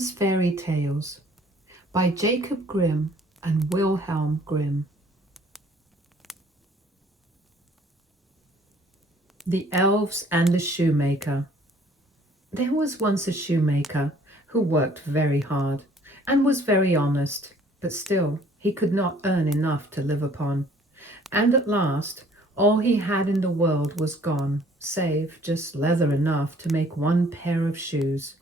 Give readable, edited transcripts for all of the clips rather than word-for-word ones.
Grimm's Fairy Tales by Jacob Grimm and Wilhelm Grimm. The Elves and the Shoemaker. There was once a shoemaker who worked very hard and was very honest, but still he could not earn enough to live upon. And at last all he had in the world was gone, save just leather enough to make one pair of shoes.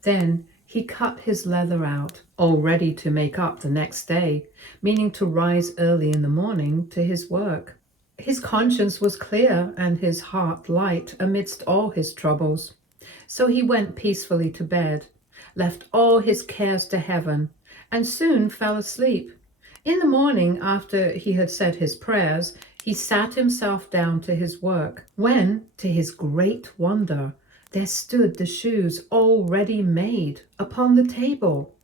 Then he cut his leather out, all ready to make up the next day, meaning to rise early in the morning to his work. His conscience was clear and his heart light amidst all his troubles. So he went peacefully to bed, left all his cares to heaven, and soon fell asleep. In the morning, after he had said his prayers, he sat himself down to his work, when, to his great wonder, there stood the shoes all ready made upon the table.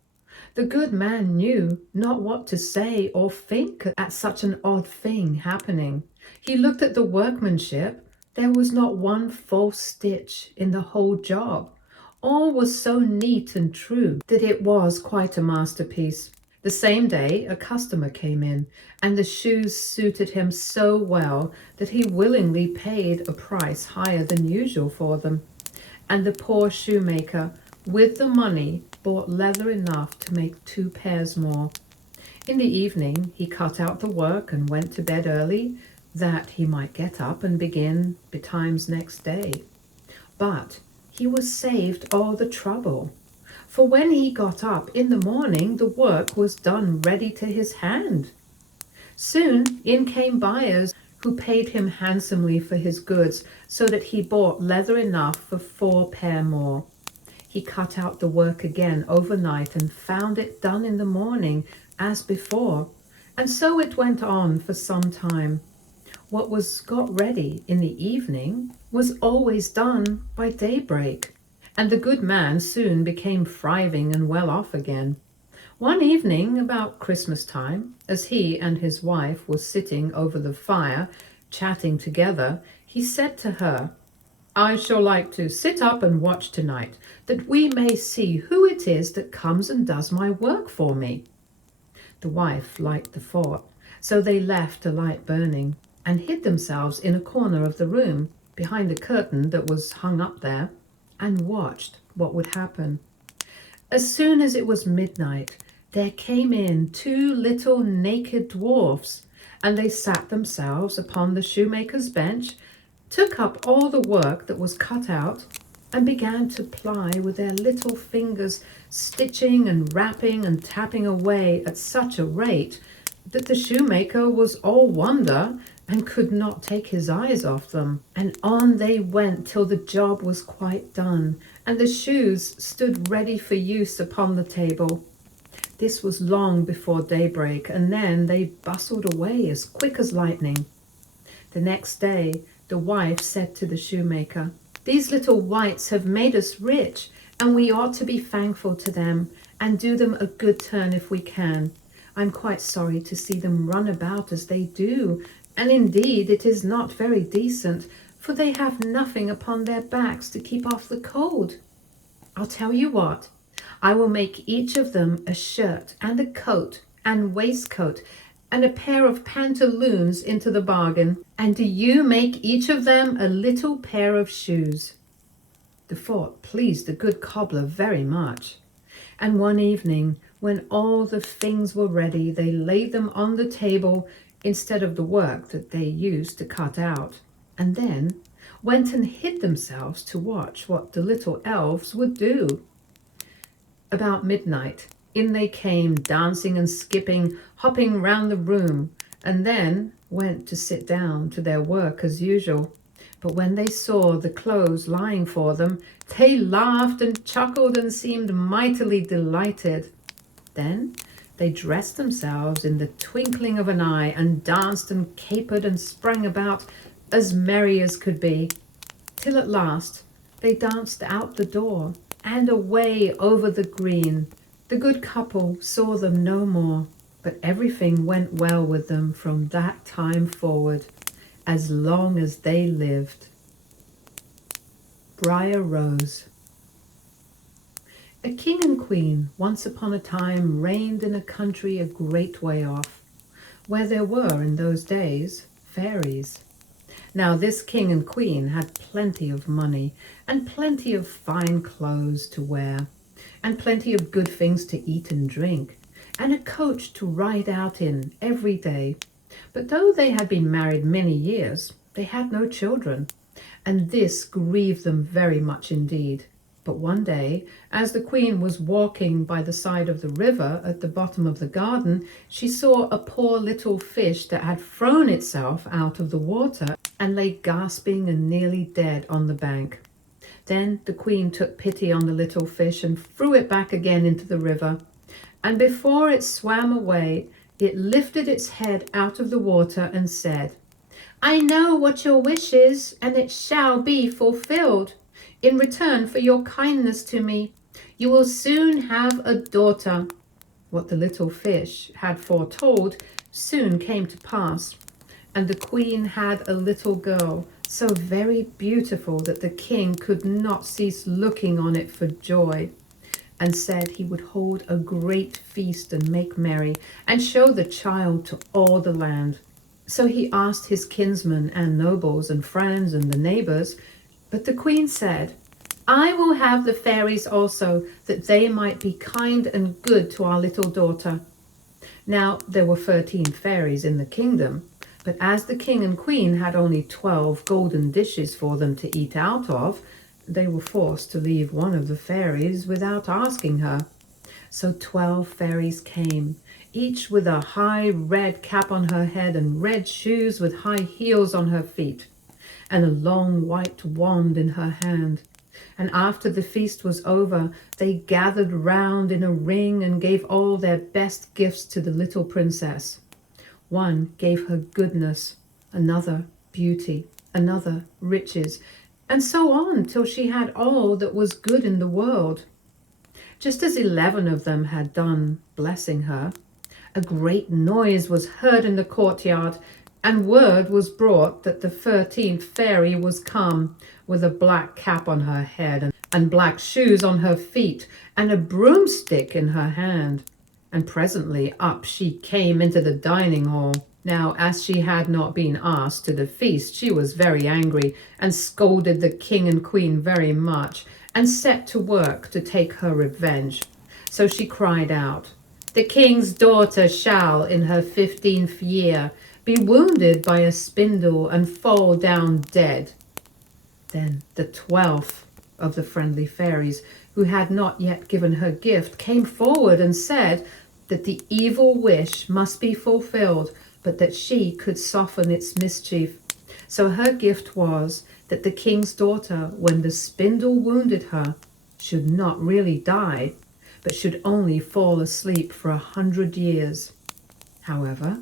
The good man knew not what to say or think at such an odd thing happening. He looked at the workmanship. There was not one false stitch in the whole job. All was so neat and true that it was quite a masterpiece. The same day a customer came in, and the shoes suited him so well that he willingly paid a price higher than usual for them. And the poor shoemaker, with the money, bought leather enough to make 2 pairs more. In the evening he cut out the work and went to bed early, that he might get up and begin betimes next day. But he was saved all the trouble, for when he got up in the morning the work was done ready to his hand. Soon in came buyers, who paid him handsomely for his goods, so that he bought leather enough for 4 pair more. He cut out the work again overnight and found it done in the morning as before, and so it went on for some time. What was got ready in the evening was always done by daybreak, and the good man soon became thriving and well off again. One evening about Christmas time, as he and his wife were sitting over the fire, chatting together, he said to her, "I shall like to sit up and watch tonight, that we may see who it is that comes and does my work for me." The wife liked the thought, so they left a light burning, and hid themselves in a corner of the room, behind a curtain that was hung up there, and watched what would happen. As soon as it was midnight, there came in 2 little naked dwarfs, and they sat themselves upon the shoemaker's bench, took up all the work that was cut out, and began to ply with their little fingers, stitching and rapping and tapping away at such a rate that the shoemaker was all wonder and could not take his eyes off them. And on they went till the job was quite done, and the shoes stood ready for use upon the table. This was long before daybreak, and then they bustled away as quick as lightning. The next day the wife said to the shoemaker, "These little wights have made us rich, and we ought to be thankful to them and do them a good turn if we can. I'm quite sorry to see them run about as they do, and indeed it is not very decent, for they have nothing upon their backs to keep off the cold. I'll tell you what, I will make each of them a shirt and a coat and waistcoat and a pair of pantaloons into the bargain, and do you make each of them a little pair of shoes." The thought pleased the good cobbler very much, and one evening when all the things were ready, they laid them on the table instead of the work that they used to cut out, and then went and hid themselves to watch what the little elves would do. About midnight, in they came, dancing and skipping, hopping round the room, and then went to sit down to their work as usual. But when they saw the clothes lying for them, they laughed and chuckled and seemed mightily delighted. Then they dressed themselves in the twinkling of an eye, and danced and capered and sprang about as merry as could be, till at last they danced out the door and away over the green. The good couple saw them no more, but everything went well with them from that time forward, as long as they lived. Briar Rose. A king and queen once upon a time reigned in a country a great way off, where there were in those days fairies. Now this king and queen had plenty of money and plenty of fine clothes to wear and plenty of good things to eat and drink and a coach to ride out in every day. But though they had been married many years, they had no children, and this grieved them very much indeed. But one day, as the queen was walking by the side of the river at the bottom of the garden, she saw a poor little fish that had thrown itself out of the water and lay gasping and nearly dead on the bank. Then the queen took pity on the little fish and threw it back again into the river. And before it swam away, it lifted its head out of the water and said, "I know what your wish is, and it shall be fulfilled. In return for your kindness to me, you will soon have a daughter." What the little fish had foretold soon came to pass, and the queen had a little girl, so very beautiful that the king could not cease looking on it for joy, and said he would hold a great feast and make merry, and show the child to all the land. So he asked his kinsmen and nobles and friends and the neighbors, but the queen said, "I will have the fairies also, that they might be kind and good to our little daughter." Now there were 13 fairies in the kingdom, but as the king and queen had only 12 golden dishes for them to eat out of, they were forced to leave one of the fairies without asking her. So 12 fairies came, each with a high red cap on her head and red shoes with high heels on her feet, and a long white wand in her hand. And after the feast was over, they gathered round in a ring and gave all their best gifts to the little princess. One gave her goodness, another beauty, another riches, and so on till she had all that was good in the world. Just as 11 of them had done blessing her, a great noise was heard in the courtyard, and word was brought that the 13th fairy was come, with a black cap on her head and black shoes on her feet and a broomstick in her hand. And presently up she came into the dining hall. Now, as she had not been asked to the feast, she was very angry and scolded the king and queen very much and set to work to take her revenge. So she cried out, "The king's daughter shall, in her 15th year, be wounded by a spindle and fall down dead." Then the 12th of the friendly fairies, who had not yet given her gift, came forward and said that the evil wish must be fulfilled, but that she could soften its mischief. So her gift was that the king's daughter, when the spindle wounded her, should not really die, but should only fall asleep for 100 years. However,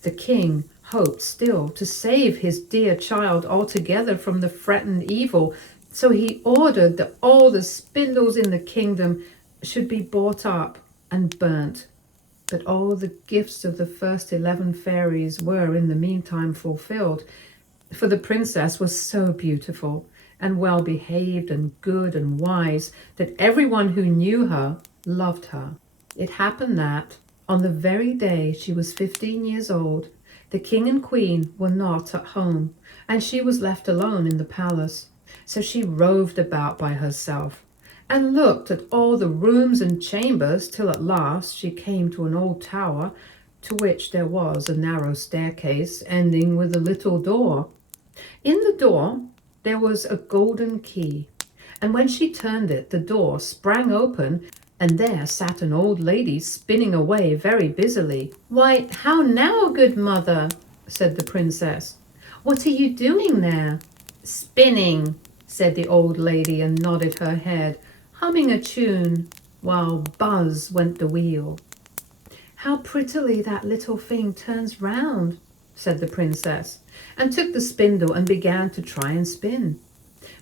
the king hoped still to save his dear child altogether from the threatened evil, so he ordered that all the spindles in the kingdom should be bought up and burnt. But all the gifts of the first 11 fairies were in the meantime fulfilled, for the princess was so beautiful and well behaved and good and wise that everyone who knew her loved her. It happened that, on the very day she was 15 years old, the king and queen were not at home, and she was left alone in the palace. So she roved about by herself, and looked at all the rooms and chambers till at last she came to an old tower, to which there was a narrow staircase ending with a little door. In the door there was a golden key, and when she turned it, the door sprang open, and there sat an old lady spinning away very busily. "Why, how now, good mother?" said the princess. "What are you doing there?" "Spinning," said the old lady, and nodded her head, humming a tune, while buzz went the wheel. "How prettily that little thing turns round," said the princess, and took the spindle and began to try and spin.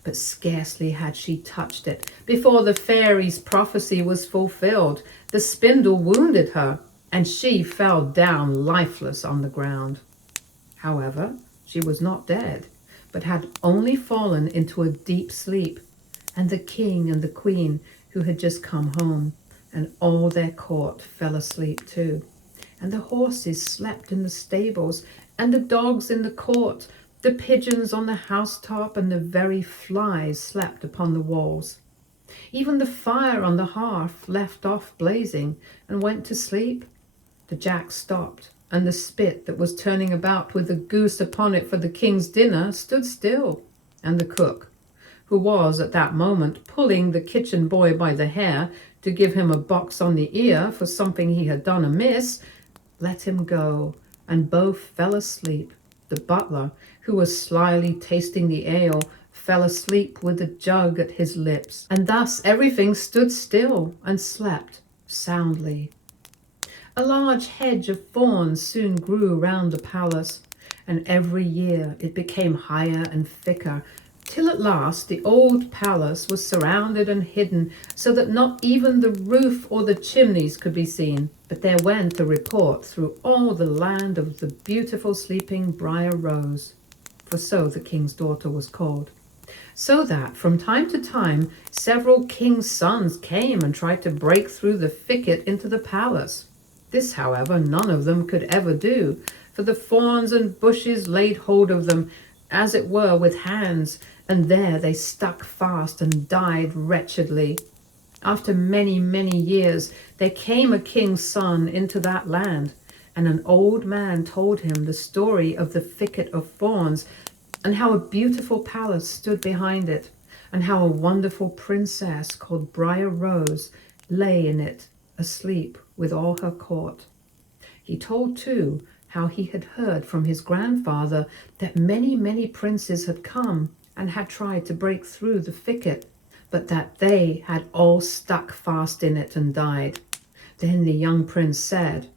But scarcely had she touched it before the fairy's prophecy was fulfilled. The spindle wounded her, and she fell down lifeless on the ground. However, she was not dead, but had only fallen into a deep sleep, and the king and the queen who had just come home, and all their court fell asleep too. And the horses slept in the stables, and the dogs in the court, the pigeons on the housetop, and the very flies slept upon the walls. Even the fire on the hearth left off blazing and went to sleep. The jack stopped, and the spit that was turning about with the goose upon it for the king's dinner stood still, and the cook, who was at that moment pulling the kitchen boy by the hair to give him a box on the ear for something he had done amiss, let him go, and both fell asleep. The butler, who was slyly tasting the ale, fell asleep with the jug at his lips, and thus everything stood still and slept soundly. A large hedge of thorns soon grew round the palace, and every year it became higher and thicker, till at last the old palace was surrounded and hidden, so that not even the roof or the chimneys could be seen. But there went a report through all the land of the beautiful sleeping Briar Rose, for so the king's daughter was called. So that from time to time several kings' sons came and tried to break through the thicket into the palace. This, however, none of them could ever do, for the thorns and bushes laid hold of them, as it were, with hands, and there they stuck fast and died wretchedly. After many, many years, there came a king's son into that land, and an old man told him the story of the thicket of thorns, and how a beautiful palace stood behind it, and how a wonderful princess called Briar Rose lay in it, asleep with all her court. He told, too, how he had heard from his grandfather that many, many princes had come and had tried to break through the thicket, but that they had all stuck fast in it and died. Then the young prince said,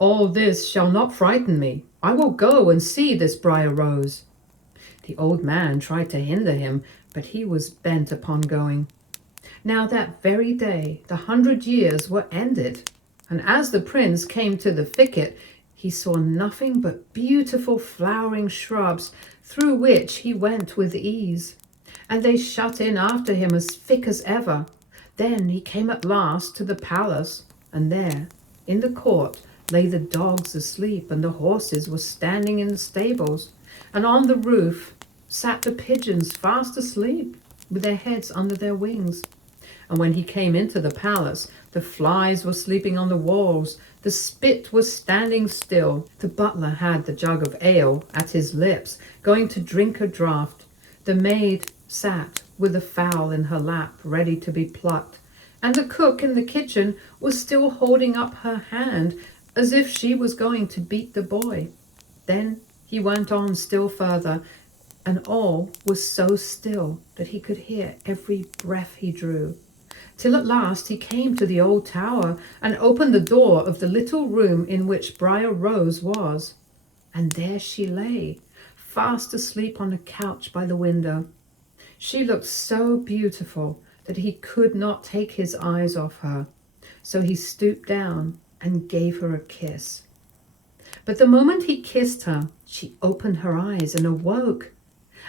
"All this shall not frighten me. I will go and see this Briar Rose." The old man tried to hinder him, but he was bent upon going. Now that very day 100 years were ended, and as the prince came to the thicket, he saw nothing but beautiful flowering shrubs, through which he went with ease, and they shut in after him as thick as ever. Then he came at last to the palace, and there, in the court, lay the dogs asleep, and the horses were standing in the stables, and on the roof sat the pigeons fast asleep, with their heads under their wings. And when he came into the palace, the flies were sleeping on the walls, the spit was standing still, the butler had the jug of ale at his lips, going to drink a draught. The maid sat with a fowl in her lap, ready to be plucked, and the cook in the kitchen was still holding up her hand, as if she was going to beat the boy. Then he went on still further, and all was so still that he could hear every breath he drew, till at last he came to the old tower and opened the door of the little room in which Briar Rose was. And there she lay, fast asleep on a couch by the window. She looked so beautiful that he could not take his eyes off her, so he stooped down and gave her a kiss. But the moment he kissed her, she opened her eyes and awoke,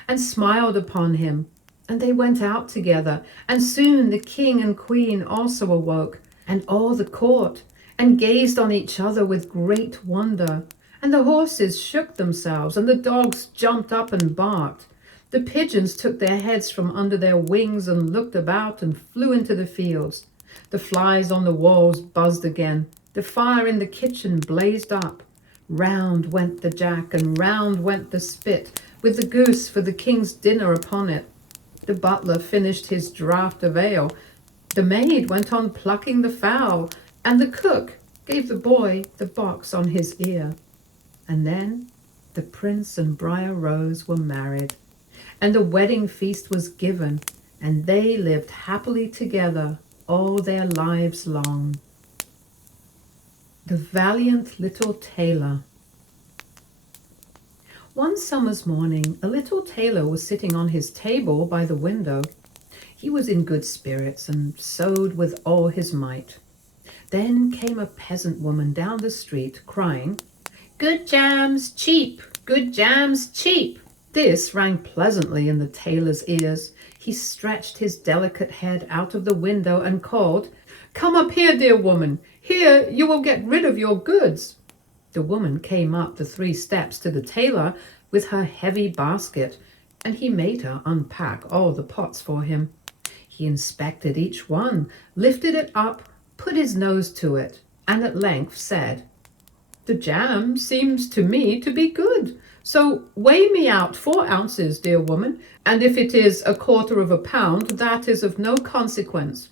and smiled upon him, and they went out together, and soon the king and queen also awoke, and all the court, and gazed on each other with great wonder, and the horses shook themselves, and the dogs jumped up and barked. The pigeons took their heads from under their wings and looked about and flew into the fields. The flies on the walls buzzed again. The fire in the kitchen blazed up. Round went the jack, and round went the spit, with the goose for the king's dinner upon it. The butler finished his draught of ale. The maid went on plucking the fowl, and the cook gave the boy the box on his ear. And then the prince and Briar Rose were married, and the wedding feast was given, and they lived happily together all their lives long. The Valiant Little Tailor. One summer's morning, a little tailor was sitting on his table by the window. He was in good spirits and sewed with all his might. Then came a peasant woman down the street, crying, "Good jams cheap! Good jams cheap!" This rang pleasantly in the tailor's ears. He stretched his delicate head out of the window and called, "Come up here, dear woman. Here you will get rid of your goods." The woman came up the 3 steps to the tailor with her heavy basket, and he made her unpack all the pots for him. He inspected each one, lifted it up, put his nose to it, and at length said, "The jam seems to me to be good. So weigh me out 4 ounces, dear woman, and if it is 1/4 of a pound, that is of no consequence."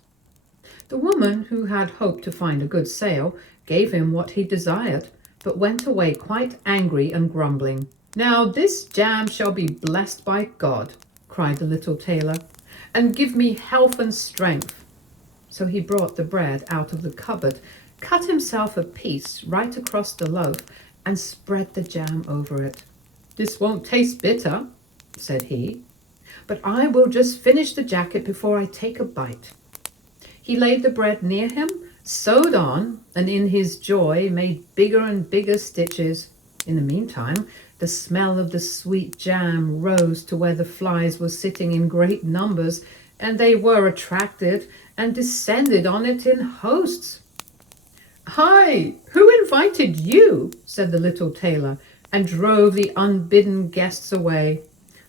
The woman, who had hoped to find a good sale, gave him what he desired, but went away quite angry and grumbling. "Now this jam shall be blessed by God," cried the little tailor, "and give me health and strength." So he brought the bread out of the cupboard, cut himself a piece right across the loaf, and spread the jam over it. "This won't taste bitter," said he, "but I will just finish the jacket before I take a bite." He laid the bread near him, sewed on, and in his joy made bigger and bigger stitches. In the meantime, the smell of the sweet jam rose to where the flies were sitting in great numbers, and they were attracted and descended on it in hosts. "Hi! Who invited you?" said the little tailor, and drove the unbidden guests away.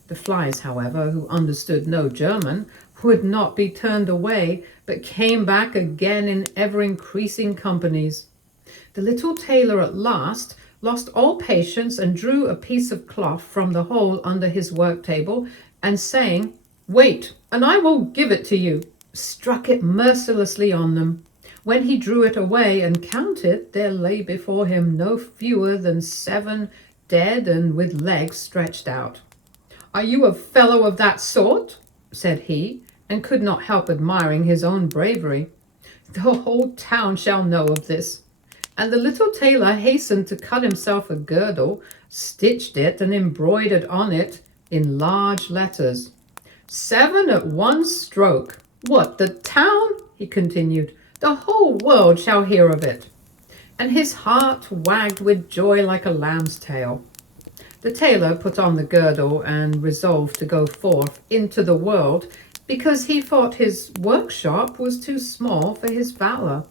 The flies, however, who understood no German, would not be turned away, but came back again in ever-increasing companies. The little tailor at last lost all patience and drew a piece of cloth from the hole under his work table, and saying, "Wait, and I will give it to you," struck it mercilessly on them. When he drew it away and counted, there lay before him no fewer than 7 dead and with legs stretched out. "Are you a fellow of that sort?" said he, and could not help admiring his own bravery. "The whole town shall know of this." And the little tailor hastened to cut himself a girdle, stitched it, and embroidered on it in large letters, "7 at one stroke. What, the town?" he continued. "The whole world shall hear of it." And his heart wagged with joy like a lamb's tail. The tailor put on the girdle and resolved to go forth into the world, because he thought his workshop was too small for his valor.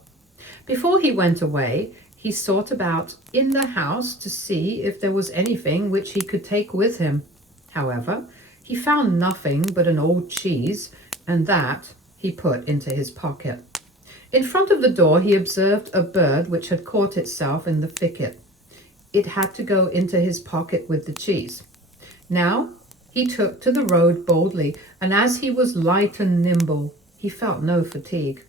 Before he went away, he sought about in the house to see if there was anything which he could take with him. However, he found nothing but an old cheese, and that he put into his pocket. In front of the door he observed a bird which had caught itself in the thicket. It had to go into his pocket with the cheese. Now he took to the road boldly, and as he was light and nimble, he felt no fatigue.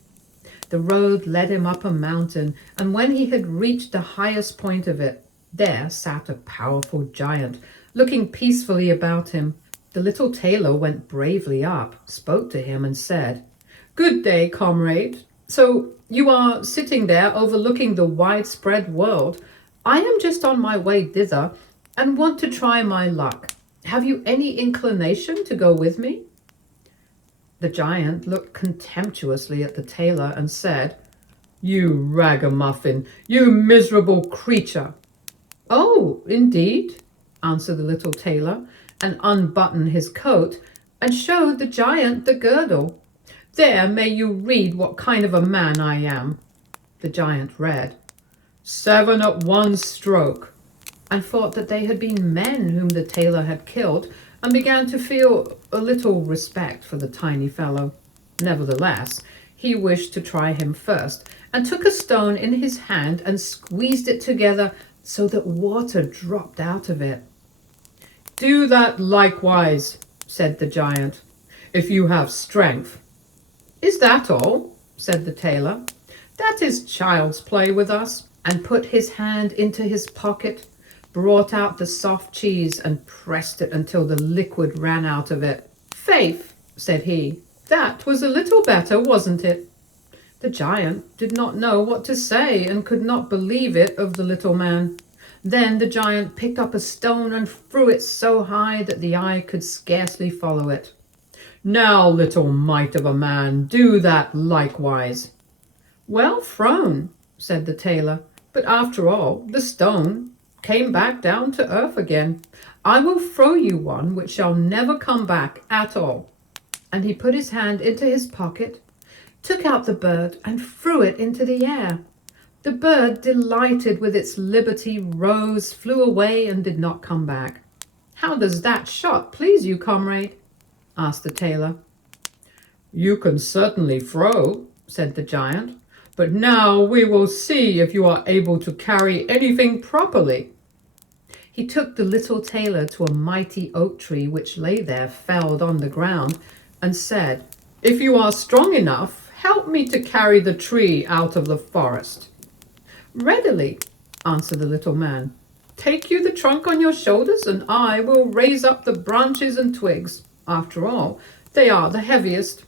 The road led him up a mountain, and when he had reached the highest point of it, there sat a powerful giant, looking peacefully about him. The little tailor went bravely up, spoke to him, and said, "Good day, comrade. So you are sitting there overlooking the widespread world. I am just on my way thither, and want to try my luck. Have you any inclination to go with me?" The giant looked contemptuously at the tailor and said, "You ragamuffin, you miserable creature." "Oh, indeed?" answered the little tailor, and unbuttoned his coat, and showed the giant the girdle. "There may you read what kind of a man I am." The giant read, 7 at one stroke, and thought that they had been men whom the tailor had killed, and began to feel a little respect for the tiny fellow. Nevertheless, he wished to try him first, and took a stone in his hand and squeezed it together so that water dropped out of it. "Do that likewise," said the giant, "if you have strength." "Is that all?" said the tailor. "That is child's play with us," and put his hand into his pocket, brought out the soft cheese, and pressed it until the liquid ran out of it. "Faith," said he, "that was a little better, wasn't it?" The giant did not know what to say, and could not believe it of the little man. Then the giant picked up a stone and threw it so high that the eye could scarcely follow it. "Now, little mite of a man, do that likewise." "Well thrown," said the tailor, "but after all, the stone came back down to earth again. I will throw you one which shall never come back at all." And he put his hand into his pocket, took out the bird, and threw it into the air. The bird, delighted with its liberty, rose, flew away, and did not come back. "How does that shot please you, comrade?" asked the tailor. "You can certainly throw," said the giant, "but now we will see if you are able to carry anything properly." He took the little tailor to a mighty oak tree which lay there felled on the ground, and said, "If you are strong enough, help me to carry the tree out of the forest." "Readily," answered the little man. "Take you the trunk on your shoulders, and I will raise up the branches and twigs. After all, they are the heaviest."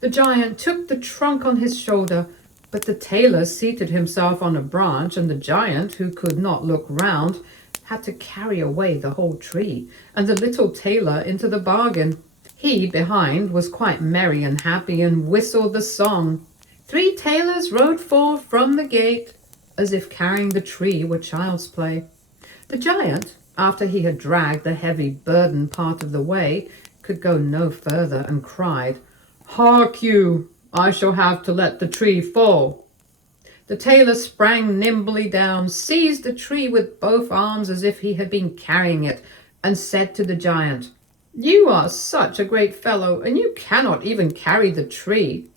The giant took the trunk on his shoulder, but the tailor seated himself on a branch, and the giant, who could not look round, had to carry away the whole tree, and the little tailor into the bargain. He, behind, was quite merry and happy, and whistled the song, "Three tailors rode forth from the gate," as if carrying the tree were child's play. The giant, after he had dragged the heavy burden part of the way, could go no further, and cried, "Hark you, I shall have to let the tree fall." The tailor sprang nimbly down, seized the tree with both arms as if he had been carrying it, and said to the giant, "You are such a great fellow, and you cannot even carry the tree."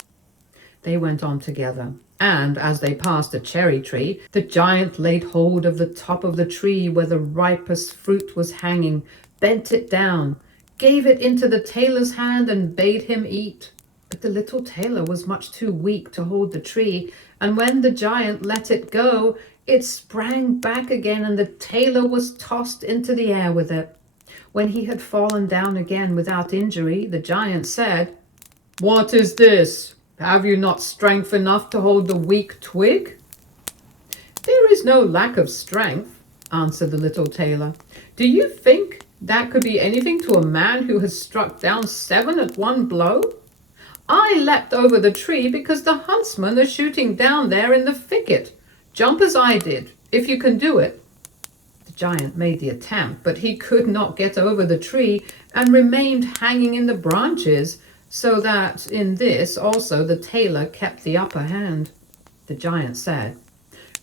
They went on together, and as they passed a cherry tree, the giant laid hold of the top of the tree where the ripest fruit was hanging, bent it down, gave it into the tailor's hand, and bade him eat. But the little tailor was much too weak to hold the tree, and when the giant let it go, it sprang back again, and the tailor was tossed into the air with it. When he had fallen down again without injury, the giant said, "What is this? Have you not strength enough to hold the weak twig?" "There is no lack of strength," answered the little tailor. "Do you think that could be anything to a man who has struck down 7 at one blow? I leapt over the tree because the huntsmen are shooting down there in the thicket. Jump as I did, if you can do it." The giant made the attempt, but he could not get over the tree, and remained hanging in the branches, so that in this also the tailor kept the upper hand. The giant said,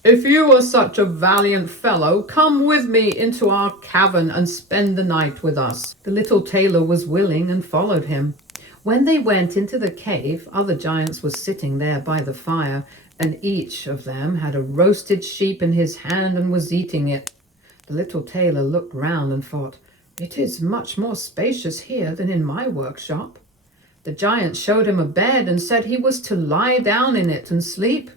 "If you are such a valiant fellow, come with me into our cavern and spend the night with us." The little tailor was willing, and followed him. When they went into the cave, other giants were sitting there by the fire, and each of them had a roasted sheep in his hand and was eating it. The little tailor looked round and thought, "It is much more spacious here than in my workshop." The giant showed him a bed, and said he was to lie down in it and sleep.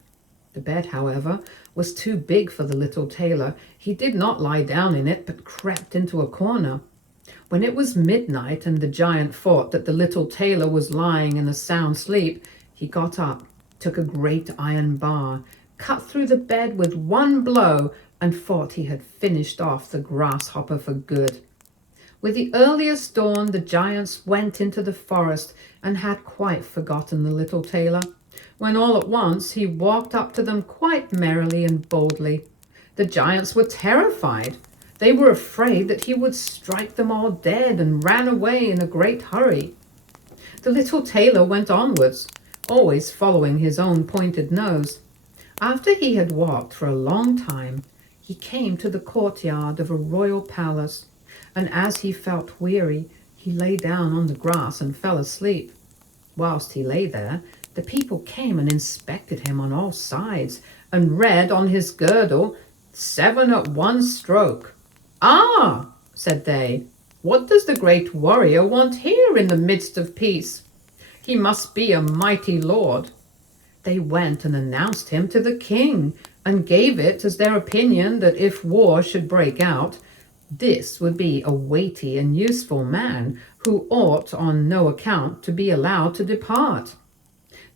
The bed, however, was too big for the little tailor. He did not lie down in it, but crept into a corner. When it was midnight, and the giant thought that the little tailor was lying in a sound sleep, he got up, took a great iron bar, cut through the bed with one blow, and thought he had finished off the grasshopper for good. With the earliest dawn, the giants went into the forest, and had quite forgotten the little tailor, when all at once he walked up to them quite merrily and boldly. The giants were terrified. They were afraid that he would strike them all dead, and ran away in a great hurry. The little tailor went onwards, always following his own pointed nose. After he had walked for a long time, he came to the courtyard of a royal palace, and as he felt weary, he lay down on the grass and fell asleep. Whilst he lay there, the people came and inspected him on all sides, and read on his girdle, 7 at one stroke. "Ah," said they, "what does the great warrior want here in the midst of peace? He must be a mighty lord." They went and announced him to the king, and gave it as their opinion that if war should break out, this would be a weighty and useful man, who ought on no account to be allowed to depart.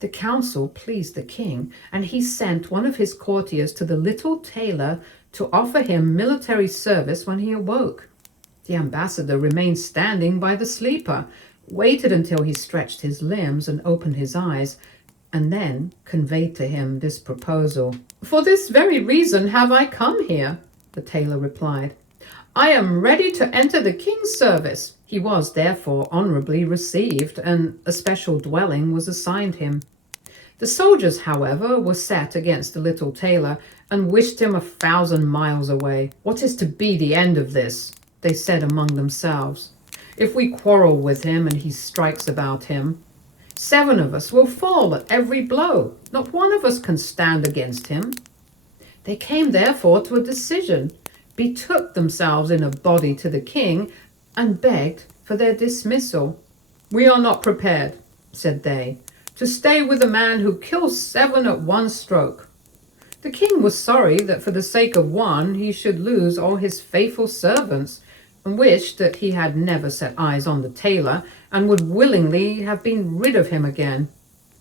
The counsel pleased the king, and he sent one of his courtiers to the little tailor to offer him military service when he awoke. The ambassador remained standing by the sleeper, waited until he stretched his limbs and opened his eyes, and then conveyed to him this proposal. "For this very reason have I come here. the tailor replied. "I am ready to enter the king's service." He was therefore honorably received, and a special dwelling was assigned him. The soldiers, however, were set against the little tailor and wished him 1,000 miles away. "What is to be the end of this?" they said among themselves. "If we quarrel with him and he strikes about him, 7 of us will fall at every blow. Not one of us can stand against him." They came therefore to a decision, betook themselves in a body to the king, and begged for their dismissal. "We are not prepared," said they, "to stay with a man who kills 7 at one stroke." The king was sorry that for the sake of one he should lose all his faithful servants, and wished that he had never set eyes on the tailor, and would willingly have been rid of him again.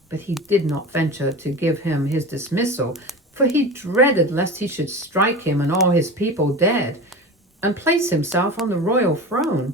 But he did not venture to give him his dismissal, for he dreaded lest he should strike him and all his people dead, and place himself on the royal throne.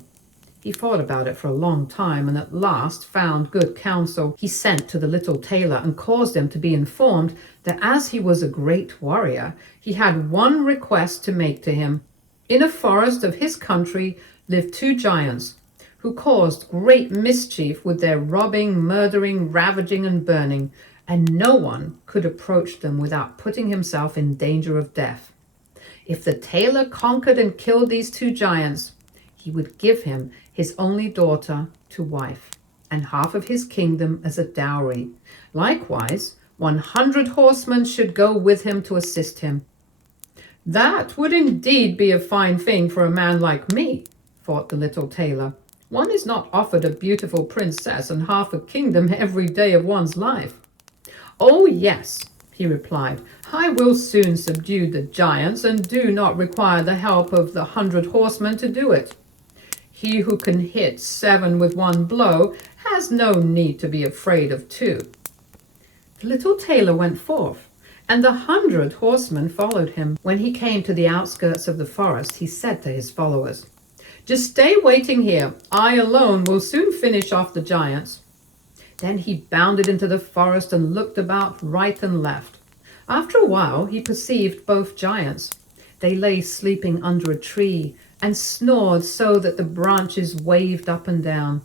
He thought about it for a long time, and at last found good counsel. He sent to the little tailor and caused him to be informed that as he was a great warrior, he had one request to make to him. In a forest of his country lived 2 giants, who caused great mischief with their robbing, murdering, ravaging, and burning, and no one could approach them without putting himself in danger of death. If the tailor conquered and killed these 2 giants, he would give him his only daughter to wife, and half of his kingdom as a dowry. Likewise, 100 horsemen should go with him to assist him. "That would indeed be a fine thing for a man like me," thought the little tailor. "One is not offered a beautiful princess and half a kingdom every day of one's life." "Oh yes," he replied, "I will soon subdue the giants, and do not require the help of the 100 horsemen to do it. He who can hit 7 with one blow has no need to be afraid of 2. The little tailor went forth, and the 100 horsemen followed him. When he came to the outskirts of the forest, he said to his followers, "Just stay waiting here. I alone will soon finish off the giants." Then he bounded into the forest and looked about right and left. After a while he perceived both giants. They lay sleeping under a tree and snored so that the branches waved up and down.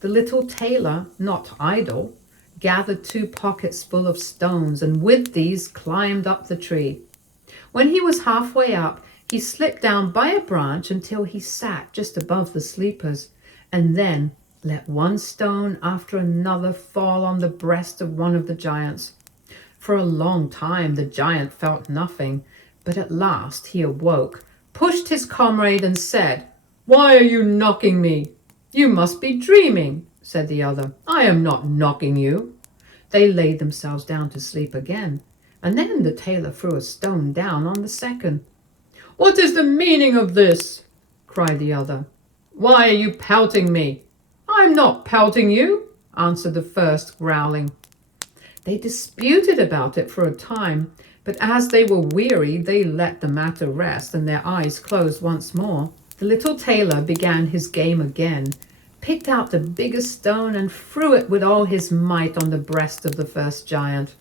The little tailor, not idle, gathered 2 pockets full of stones, and with these climbed up the tree. When he was halfway up, he slipped down by a branch until he sat just above the sleepers, and then let one stone after another fall on the breast of one of the giants. For a long time the giant felt nothing, but at last he awoke, pushed his comrade, and said, "Why are you knocking me?" "You must be dreaming," said the other. "I am not knocking you." They laid themselves down to sleep again, and then the tailor threw a stone down on the second. "What is the meaning of this?" cried the other. "Why are you pelting me?" "I'm not pelting you," answered the first, growling. They disputed about it for a time, but as they were weary, they let the matter rest, and their eyes closed once more. The little tailor began his game again, picked out the biggest stone, and threw it with all his might on the breast of the first giant.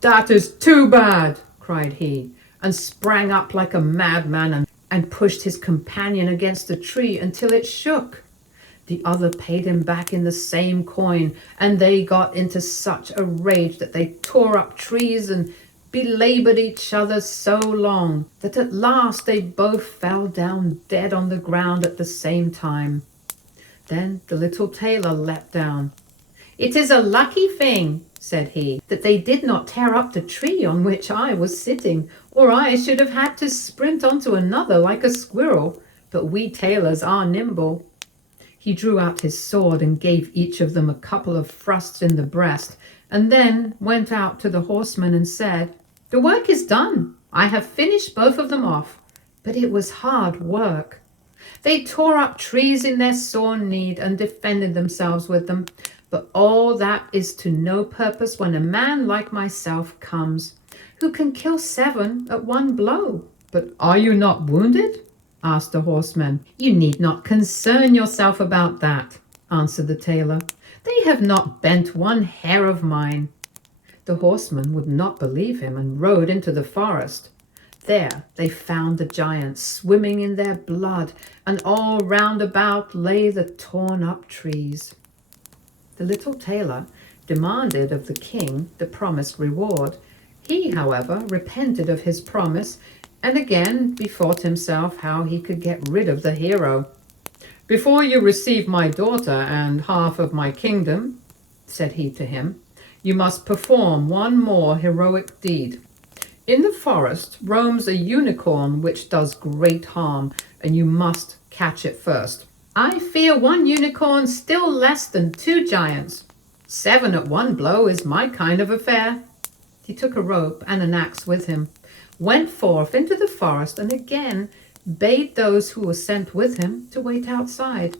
"That is too bad," cried he, and sprang up like a madman and pushed his companion against the tree until it shook. The other paid him back in the same coin, and they got into such a rage that they tore up trees and belabored each other so long that at last they both fell down dead on the ground at the same time. Then the little tailor leapt down. "It is a lucky thing," said he, "that they did not tear up the tree on which I was sitting, or I should have had to sprint onto another like a squirrel, but we tailors are nimble." He drew out his sword and gave each of them a couple of thrusts in the breast, and then went out to the horsemen and said, "The work is done. I have finished both of them off, but it was hard work. They tore up trees in their sore need and defended themselves with them, but all that is to no purpose when a man like myself comes, who can kill 7 at one blow." "But are you not wounded?" asked the horseman. "You need not concern yourself about that," answered the tailor. "They have not bent one hair of mine." The horseman would not believe him and rode into the forest. There they found the giants swimming in their blood, and all round about lay the torn-up trees. The little tailor demanded of the king the promised reward. He, however, repented of his promise, and again bethought himself how he could get rid of the hero. "Before you receive my daughter and half of my kingdom," said he to him, "you must perform one more heroic deed. In the forest roams a unicorn which does great harm, and you must catch it first." "I fear one unicorn still less than 2 giants. 7 at one blow is my kind of affair." He took a rope and an axe with him, went forth into the forest, and again bade those who were sent with him to wait outside.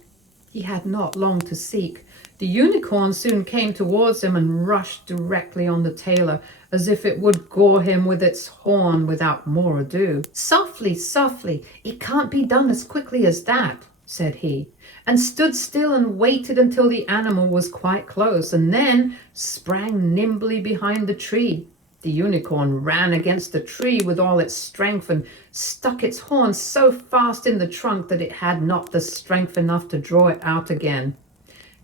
He had not long to seek. The unicorn soon came towards him and rushed directly on the tailor, as if it would gore him with its horn without more ado. "Softly, softly, it can't be done as quickly as that," said he, and stood still and waited until the animal was quite close, and then sprang nimbly behind the tree. The unicorn ran against the tree with all its strength and stuck its horn so fast in the trunk that it had not the strength enough to draw it out again.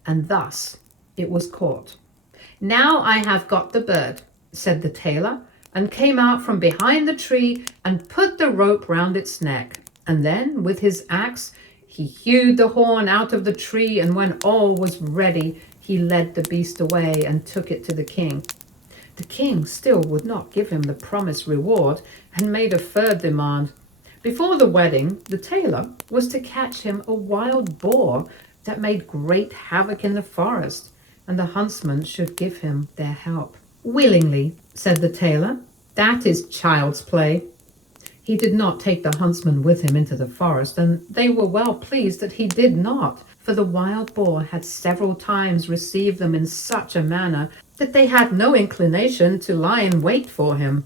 And thus it was caught. "Now I have got the bird," said the tailor, and came out from behind the tree and put the rope round its neck. And then with his axe he hewed the horn out of the tree, and when all was ready he led the beast away and took it to the king. The king still would not give him the promised reward, and made a third demand. Before the wedding, the tailor was to catch him a wild boar that made great havoc in the forest, and the huntsmen should give him their help. "Willingly," said the tailor. "That is child's play." He did not take the huntsmen with him into the forest, and they were well pleased that he did not, for the wild boar had several times received them in such a manner that they had no inclination to lie in wait for him.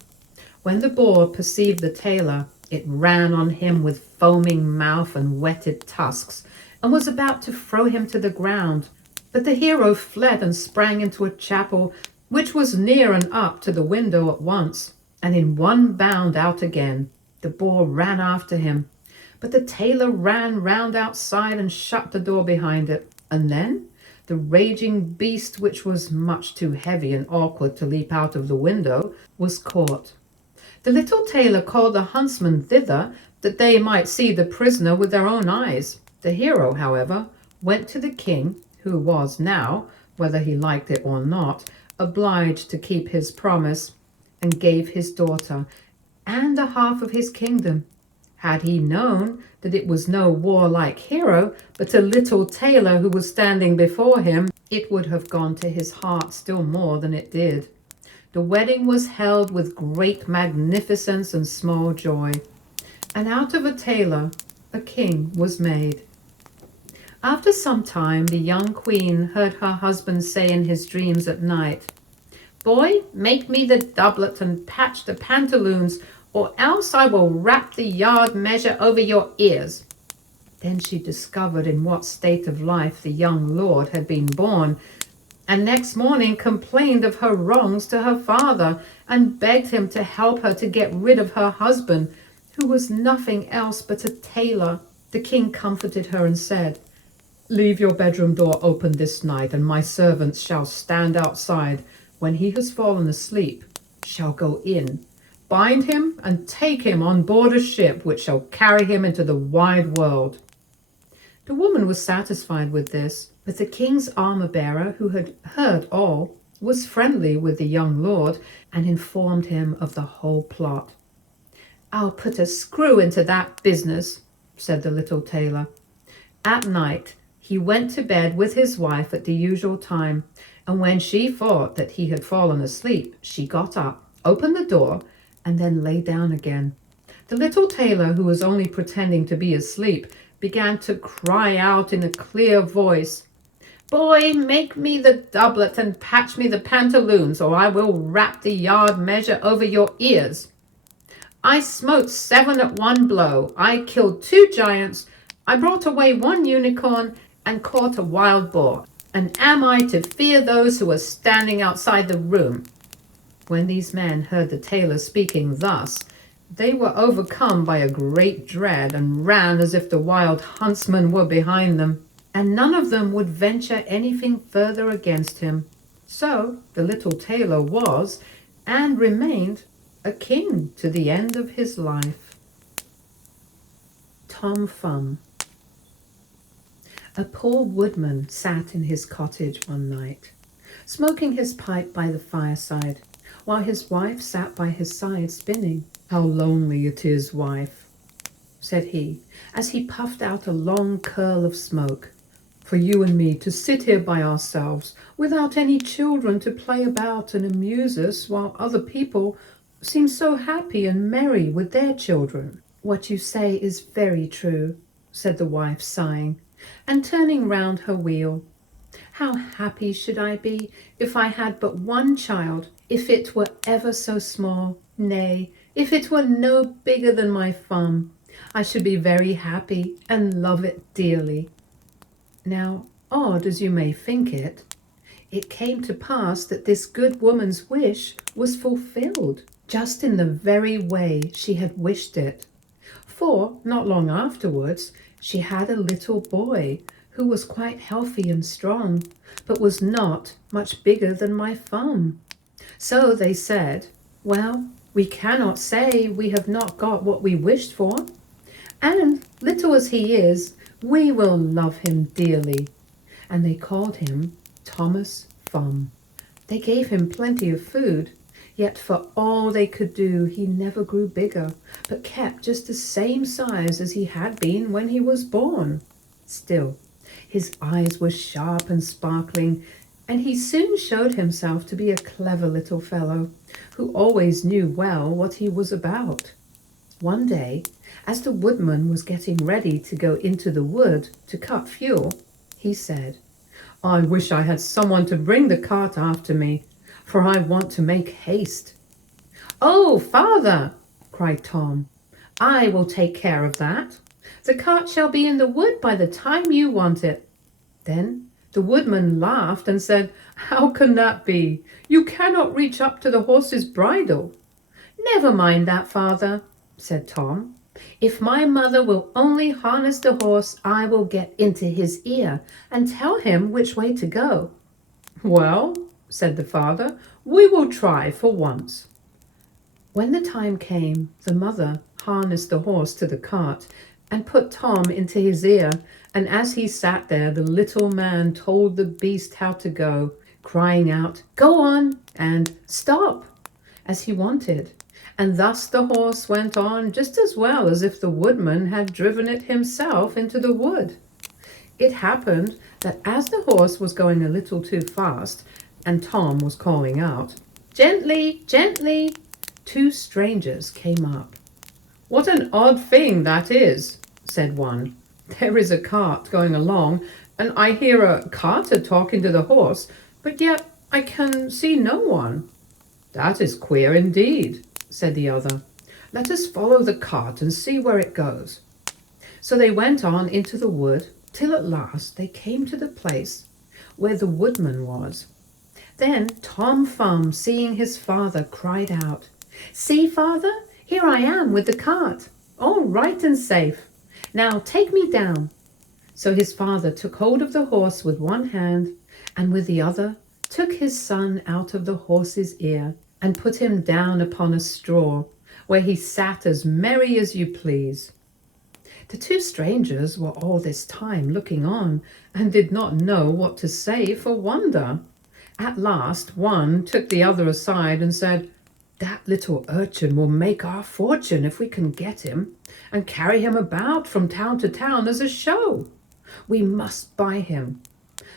When the boar perceived the tailor, it ran on him with foaming mouth and whetted tusks, and was about to throw him to the ground. But the hero fled and sprang into a chapel, which was near and up to the window at once, and in one bound out again. The boar ran after him, but the tailor ran round outside and shut the door behind it, and then the raging beast, which was much too heavy and awkward to leap out of the window, was caught. The little tailor called the huntsmen thither, that they might see the prisoner with their own eyes. The hero, however, went to the king, who was now, whether he liked it or not, obliged to keep his promise, and gave his daughter and a half of his kingdom. Had he known that it was no warlike hero, but a little tailor who was standing before him, it would have gone to his heart still more than it did. The wedding was held with great magnificence and small joy, and out of a tailor a king was made. After some time the young queen heard her husband say in his dreams at night, "Boy, make me the doublet and patch the pantaloons, or else I will wrap the yard measure over your ears." Then she discovered in what state of life the young lord had been born, and next morning complained of her wrongs to her father, and begged him to help her to get rid of her husband, who was nothing else but a tailor. The king comforted her and said, "Leave your bedroom door open this night, and my servants shall stand outside. When he has fallen asleep, shall go in, bind him, and take him on board a ship which shall carry him into the wide world." The woman was satisfied with this, but the king's armor-bearer, who had heard all, was friendly with the young lord, and informed him of the whole plot. "I'll put a screw into that business," said the little tailor. At night he went to bed with his wife at the usual time, and when she thought that he had fallen asleep, she got up, opened the door, and then lay down again. The little tailor, who was only pretending to be asleep, began to cry out in a clear voice, "Boy, make me the doublet and patch me the pantaloons, or I will wrap the yard measure over your ears. I smote 7 at one blow. I killed 2 giants. I brought away 1 unicorn and caught a wild boar. And am I to fear those who are standing outside the room?" When these men heard the tailor speaking thus, They were overcome by a great dread and ran as if the wild huntsmen were behind them, and none of them would venture anything further against him. So the little tailor was, and remained, a king to the end of his life. Tom Thumb. A poor woodman sat in his cottage one night, smoking his pipe by the fireside, while his wife sat by his side spinning. "How lonely it is, wife," said he, as he puffed out a long curl of smoke, "for you and me to sit here by ourselves, without any children to play about and amuse us, while other people seem so happy and merry with their children." "What you say is very true," said the wife, sighing, and turning round her wheel. "How happy should I be if I had but one child, if it were ever so small, nay, if it were no bigger than my thumb. I should be very happy and love it dearly." Now, odd as you may think it, it came to pass that this good woman's wish was fulfilled, just in the very way she had wished it. For, not long afterwards, she had a little boy who was quite healthy and strong, but was not much bigger than my thumb. So they said, "Well, we cannot say we have not got what we wished for, and little as he is, we will love him dearly." And they called him Thomas Thumb. They gave him plenty of food, yet for all they could do, he never grew bigger, but kept just the same size as he had been when he was born. Still, his eyes were sharp and sparkling, and he soon showed himself to be a clever little fellow, who always knew well what he was about. One day, as the woodman was getting ready to go into the wood to cut fuel, he said, "I wish I had someone to bring the cart after me, for I want to make haste." "Oh, father," cried Tom, "I will take care of that. The cart shall be in the wood by the time you want it." Then the woodman laughed and said, "How can that be? You cannot reach up to the horse's bridle." "Never mind that, father," said Tom. "If my mother will only harness the horse, I will get into his ear and tell him which way to go." "Well," said the father, "we will try for once." When the time came, the mother harnessed the horse to the cart and put Tom into his ear, and as he sat there, the little man told the beast how to go, crying out, "Go on," and "Stop," as he wanted. And thus the horse went on just as well as if the woodman had driven it himself into the wood. It happened that as the horse was going a little too fast, and Tom was calling out, "Gently, gently," two strangers came up. "What an odd thing that is," said one. "There is a cart going along, and I hear a carter talking to the horse, but yet I can see no one." "That is queer indeed," said the other. "Let us follow the cart and see where it goes." So they went on into the wood, till at last they came to the place where the woodman was. Then Tom Thumb, seeing his father, cried out, "See, father, here I am with the cart, all right and safe. Now take me down." So his father took hold of the horse with one hand, and with the other took his son out of the horse's ear, and put him down upon a straw, where he sat as merry as you please. The two strangers were all this time looking on, and did not know what to say for wonder. At last one took the other aside and said, "That little urchin will make our fortune if we can get him, and carry him about from town to town as a show. We must buy him."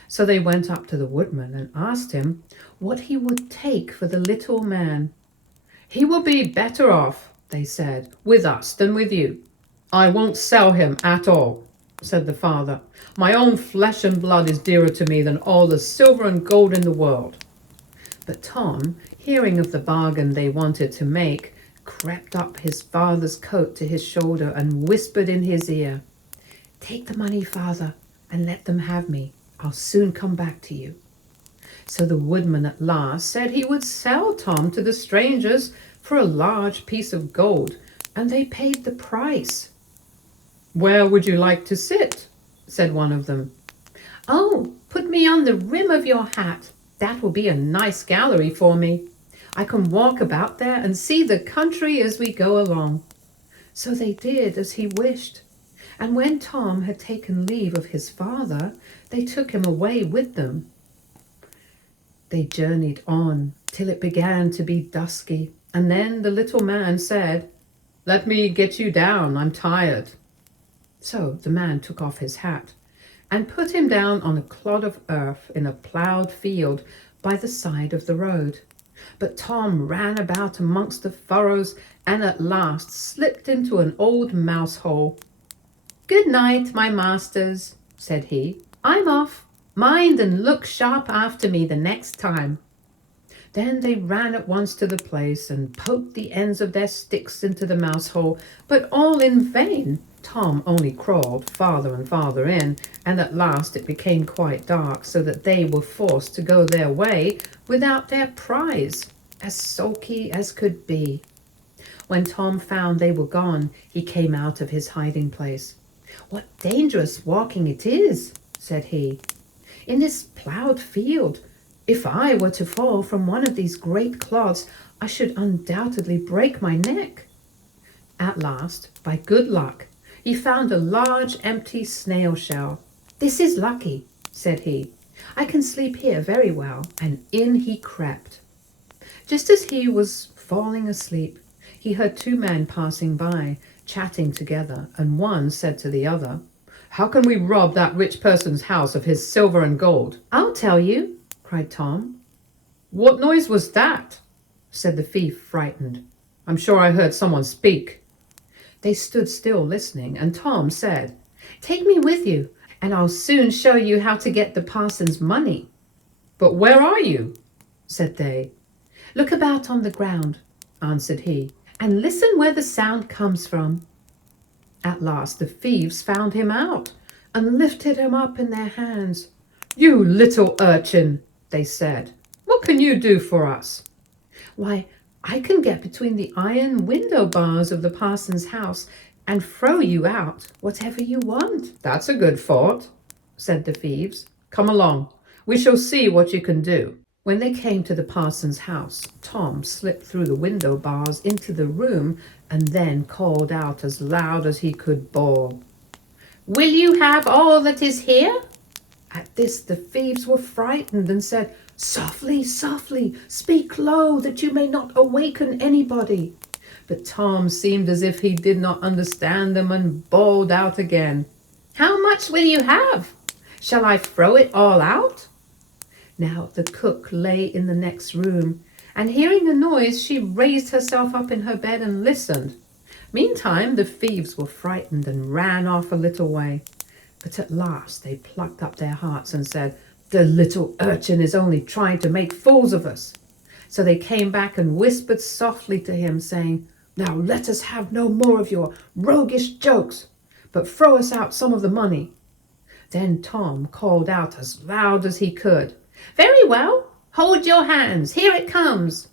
So they went up to the woodman and asked him what he would take for the little man. "He will be better off," they said, "with us than with you." "I won't sell him at all," said the father. "My own flesh and blood is dearer to me than all the silver and gold in the world." But Tom, hearing of the bargain they wanted to make, crept up his father's coat to his shoulder and whispered in his ear, "Take the money, father, and let them have me. I'll soon come back to you." So the woodman at last said he would sell Tom to the strangers for a large piece of gold, and they paid the price. "Where would you like to sit?" said one of them. "Oh, put me on the rim of your hat. That will be a nice gallery for me. I can walk about there and see the country as we go along." So they did as he wished, and when Tom had taken leave of his father, they took him away with them. They journeyed on till it began to be dusky, and then the little man said, "Let me get you down, I'm tired." So the man took off his hat and put him down on a clod of earth in a ploughed field by the side of the road. But Tom ran about amongst the furrows and at last slipped into an old mouse hole. "Good night, my masters," said he. "I'm off. Mind and look sharp after me the next time." Then they ran at once to the place and poked the ends of their sticks into the mouse hole, but all in vain. Tom only crawled farther and farther in, and at last it became quite dark, so that they were forced to go their way without their prize, as sulky as could be. When Tom found they were gone, he came out of his hiding place. "What dangerous walking it is," said he, "in this ploughed field. If I were to fall from one of these great clods, I should undoubtedly break my neck." At last, by good luck, he found a large empty snail shell. "This is lucky," said he. "I can sleep here very well," and in he crept. Just as he was falling asleep, he heard two men passing by, chatting together, and one said to the other, "How can we rob that rich person's house of his silver and gold?" "I'll tell you," cried Tom. "What noise was that?" said the thief, frightened. "I'm sure I heard someone speak." They stood still listening, and Tom said, "Take me with you, and I'll soon show you how to get the parson's money." "But where are you?" said they. "Look about on the ground," answered he, "and listen where the sound comes from." At last the thieves found him out, and lifted him up in their hands. "You little urchin," they said, "what can you do for us?" "Why, I can get between the iron window bars of the parson's house and throw you out whatever you want." "That's a good thought," said the thieves. "Come along, we shall see what you can do." When they came to the parson's house, Tom slipped through the window bars into the room and then called out as loud as he could bawl, "Will you have all that is here?" At this the thieves were frightened and said, "Softly, softly, speak low, that you may not awaken anybody." But Tom seemed as if he did not understand them and bawled out again, "How much will you have? Shall I throw it all out?" Now the cook lay in the next room, and hearing a noise, she raised herself up in her bed and listened. Meantime the thieves were frightened and ran off a little way. But at last they plucked up their hearts and said, "The little urchin is only trying to make fools of us." So they came back and whispered softly to him, saying, "Now let us have no more of your roguish jokes, but throw us out some of the money." Then Tom called out as loud as he could, "Very well, hold your hands, here it comes."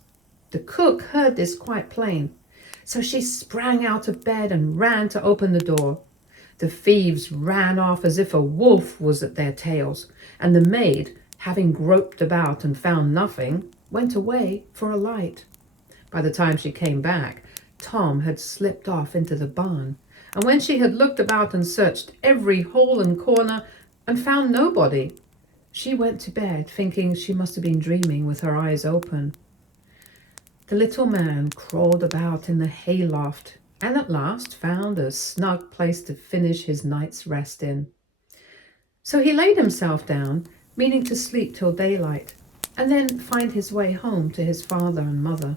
The cook heard this quite plain, so she sprang out of bed and ran to open the door. The thieves ran off as if a wolf was at their tails, and the maid, having groped about and found nothing, went away for a light. By the time she came back, Tom had slipped off into the barn, and when she had looked about and searched every hole and corner and found nobody, she went to bed thinking she must have been dreaming with her eyes open. The little man crawled about in the hayloft and at last found a snug place to finish his night's rest in. So he laid himself down, meaning to sleep till daylight, and then find his way home to his father and mother.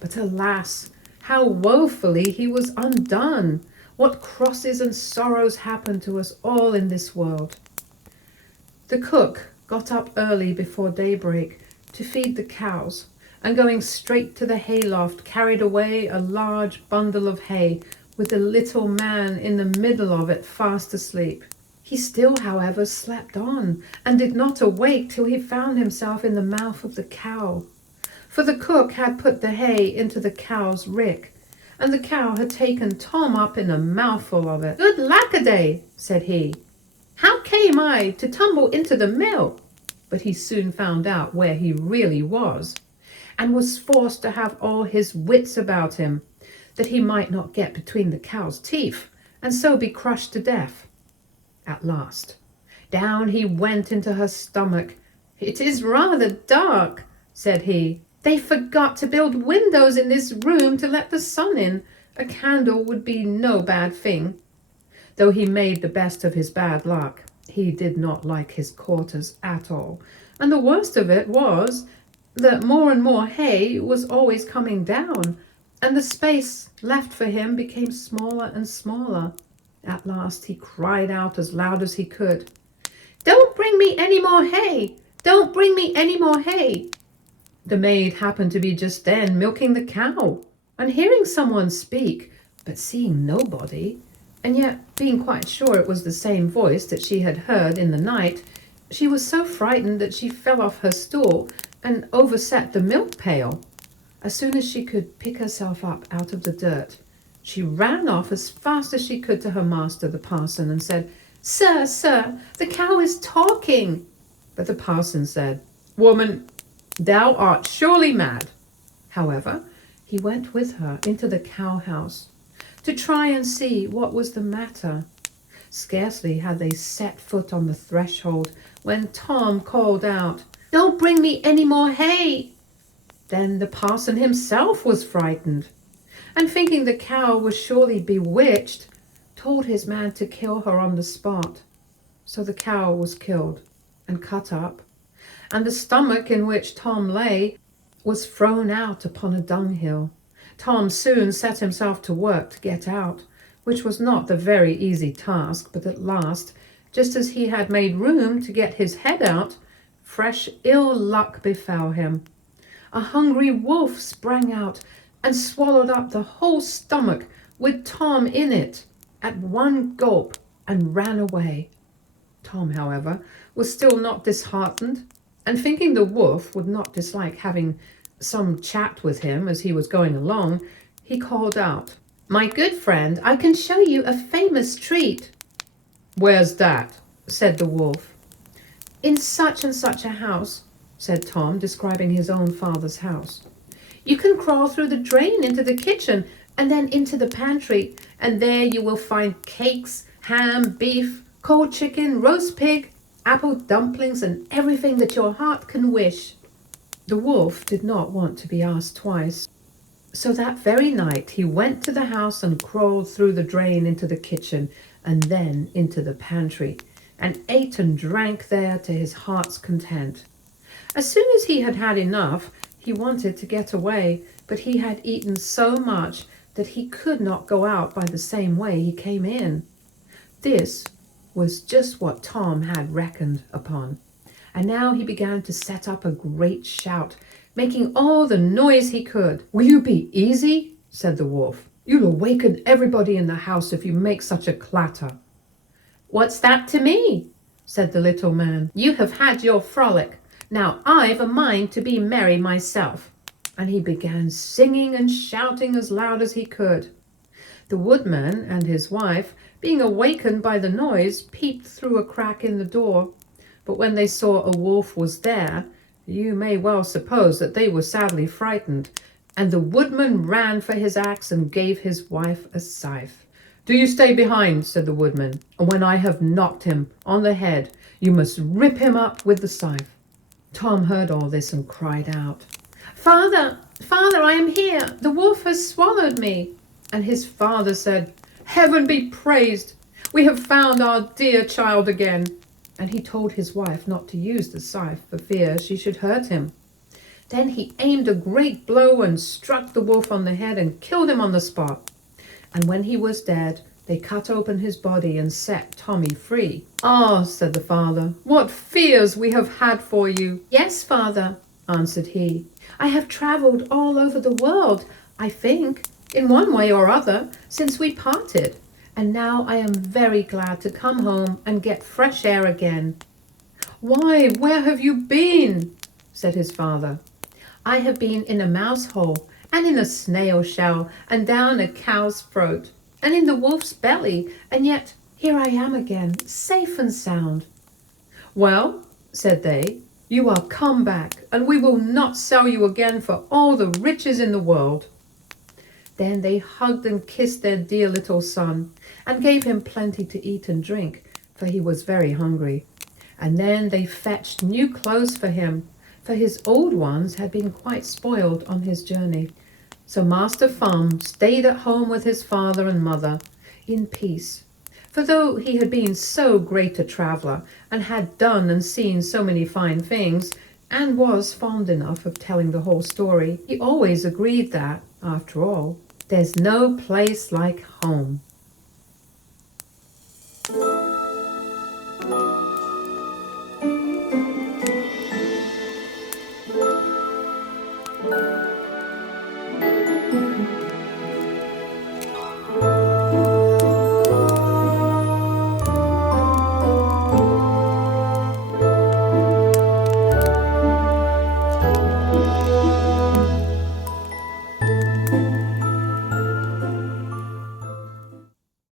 But alas, how woefully he was undone! What crosses and sorrows happen to us all in this world! The cook got up early before daybreak to feed the cows, and going straight to the hayloft carried away a large bundle of hay with the little man in the middle of it fast asleep. He still, however, slept on, and did not awake till he found himself in the mouth of the cow. For the cook had put the hay into the cow's rick, and the cow had taken Tom up in a mouthful of it. "Good lackaday," said he. "How came I to tumble into the mill?" But he soon found out where he really was, and was forced to have all his wits about him, that he might not get between the cow's teeth, and so be crushed to death. At last, down he went into her stomach. "It is rather dark," said he. "They forgot to build windows in this room to let the sun in. A candle would be no bad thing." Though he made the best of his bad luck, he did not like his quarters at all, and the worst of it was that more and more hay was always coming down, and the space left for him became smaller and smaller. At last he cried out as loud as he could, "Don't bring me any more hay! Don't bring me any more hay!" The maid happened to be just then milking the cow, and hearing someone speak, but seeing nobody, and yet being quite sure it was the same voice that she had heard in the night, she was so frightened that she fell off her stool and overset the milk pail. As soon as she could pick herself up out of the dirt, she ran off as fast as she could to her master, the parson, and said, "Sir, sir, the cow is talking." But the parson said, "Woman, thou art surely mad." However, he went with her into the cow house to try and see what was the matter. Scarcely had they set foot on the threshold when Tom called out, "Don't bring me any more hay." Then the parson himself was frightened, and thinking the cow was surely bewitched, told his man to kill her on the spot. So the cow was killed and cut up, and the stomach in which Tom lay was thrown out upon a dunghill. Tom soon set himself to work to get out, which was not a very easy task, but at last, just as he had made room to get his head out, fresh ill luck befell him. A hungry wolf sprang out and swallowed up the whole stomach with Tom in it at one gulp and ran away. Tom, however, was still not disheartened, and thinking the wolf would not dislike having some chat with him as he was going along, he called out, "My good friend, I can show you a famous treat." "Where's that?" said the wolf. "In such and such a house," said Tom, describing his own father's house. "You can crawl through the drain into the kitchen and then into the pantry, and there you will find cakes, ham, beef, cold chicken, roast pig, apple dumplings, and everything that your heart can wish." The wolf did not want to be asked twice, so that very night he went to the house and crawled through the drain into the kitchen and then into the pantry, and ate and drank there to his heart's content. As soon as he had had enough, he wanted to get away, but he had eaten so much that he could not go out by the same way he came in. This was just what Tom had reckoned upon, and now he began to set up a great shout, making all the noise he could. "Will you be easy?" said the wolf. "You'll awaken everybody in the house if you make such a clatter." "What's that to me?" said the little man. "You have had your frolic. Now I've a mind to be merry myself." And he began singing and shouting as loud as he could. The woodman and his wife, being awakened by the noise, peeped through a crack in the door. But when they saw a wolf was there, you may well suppose that they were sadly frightened, and the woodman ran for his axe and gave his wife a scythe. "Do you stay behind," said the woodman, "and when I have knocked him on the head, you must rip him up with the scythe." Tom heard all this and cried out, "Father, father, I am here. The wolf has swallowed me." And his father said, "Heaven be praised. We have found our dear child again." And he told his wife not to use the scythe for fear she should hurt him. Then he aimed a great blow and struck the wolf on the head and killed him on the spot. And when he was dead, they cut open his body and set Tommy free. "Ah," said the father, "what fears we have had for you." "Yes, father," answered he. "I have travelled all over the world, I think, in one way or other, since we parted. And now I am very glad to come home and get fresh air again." "Why, where have you been?" said his father. "I have been in a mouse hole and in a snail shell, and down a cow's throat, and in the wolf's belly, and yet here I am again, safe and sound." "Well," said they, "you are come back, and we will not sell you again for all the riches in the world." Then they hugged and kissed their dear little son, and gave him plenty to eat and drink, for he was very hungry. And then they fetched new clothes for him, for his old ones had been quite spoiled on his journey. So Master Farm stayed at home with his father and mother in peace. For though he had been so great a traveller, and had done and seen so many fine things, and was fond enough of telling the whole story, he always agreed that, after all, there's no place like home.